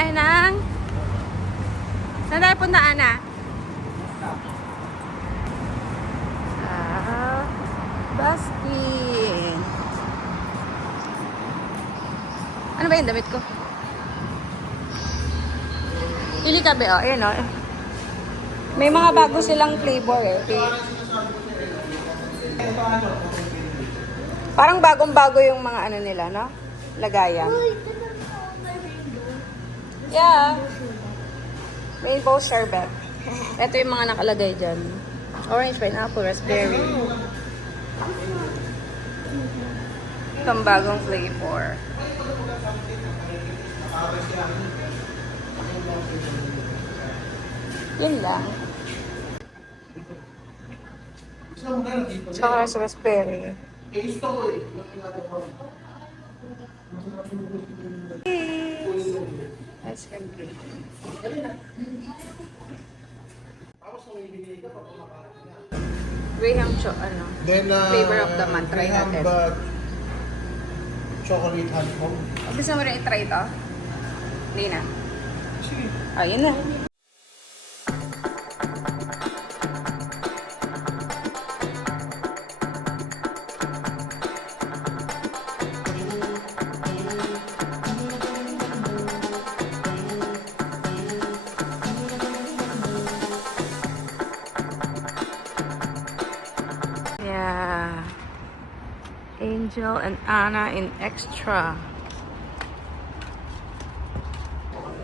tayo ng... Saan tayo punta, Ana? Baskin. Ano ba yung damit ko? Pili ka ba? Ayan o. May mga bago silang flavor eh. Okay. Parang bagong-bago yung mga ano nila, no? Lagayan. Yeah. Rainbow sherbet. Ito yung mga nakalagay dyan. Orange, pineapple, raspberry. Itong bagong flavor. Yun lang. Tsaka sa raspberry. Ice cream cake. Graham ano? Then, Flavor of the month. Try natin. Chocolate honeycomb. Gusto mo rin i-try ito? Hindi na. Sige. Ayun na. Yeah. Angel and Anna in extra.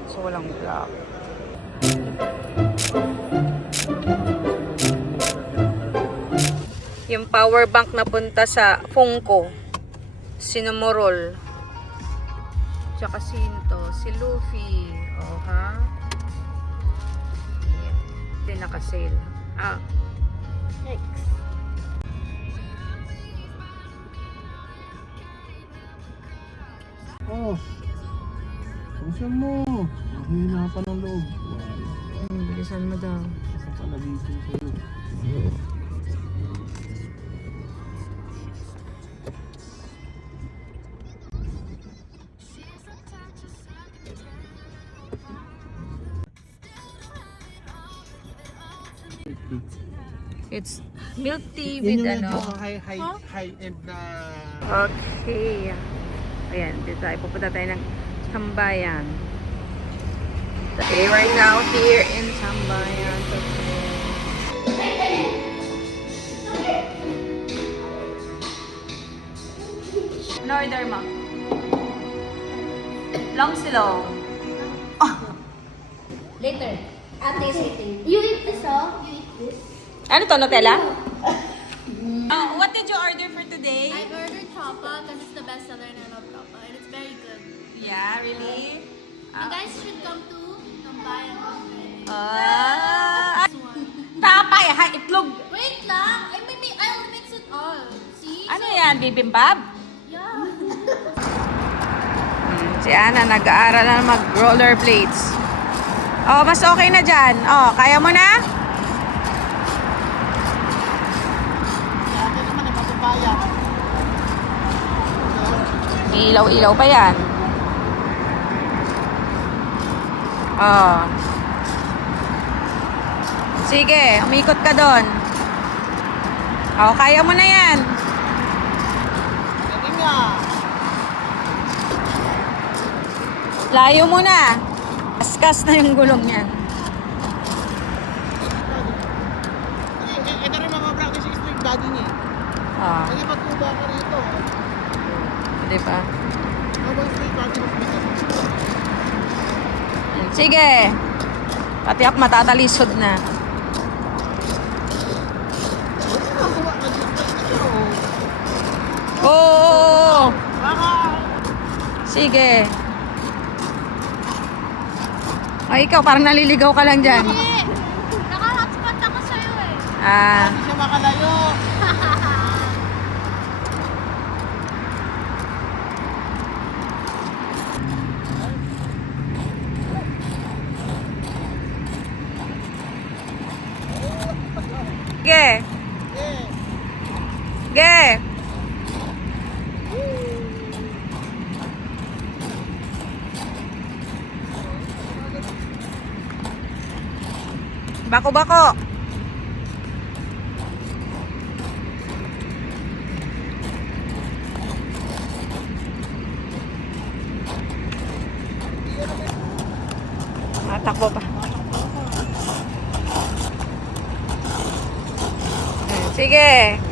So, walang black. Yung power bank na punta sa Funko. Sinumurol. Tsaka Sinto. Si Luffy. Oh, ha? Yan. Hindi naka-sale. Ah. Next. Oh. Pusan mo. Mahina pa ng loob. Bilisan mo daw. Sa palabisin sa'yo. It's milk tea with Yun yung ano. high-end na... Okay. Ayan, dito tayo. Pupunta tayo ng Tambayan. Okay, right now here in Tambayan. Ano order mo? Long silong. Later. Ate sitting. You eat this, oh? You eat this? Ano to, Nutella? What did you order for today? I ordered Choppa because it's the best seller and I love Choppa and it's very good. Yeah, really? You guys should come to Tambayan. This one. Tapay, ha? Itlog. Wait lang! I'll mix it all. See? Ano yan? Bibimbap? Yeah. Si Ana nag-aaral na mag-rollerblades. Oh, mas okay na dyan. Oh, kaya mo na? Ate naman, napatubaya. May ilaw-ilaw pa yan. Oh. Sige, umikot ka doon. Oh, kaya mo na yan. Galing nga. Layo mo na. Kaskas na yung gulong yan. Ito rin mga practice yung street daddy niya. Oh, Kasi magtuba ka rito. di ba? Habang street daddy mas bigat. Sige. Pati ako matatalisod na. Oo. Sige. Ay, ikaw parang naliligaw ka lang dyan. Hindi! Naka-hotspot ako sa'yo eh. Ah, Hindi siya makalayo. sige. Sige. Bako-bako. Takbo pa. Sige.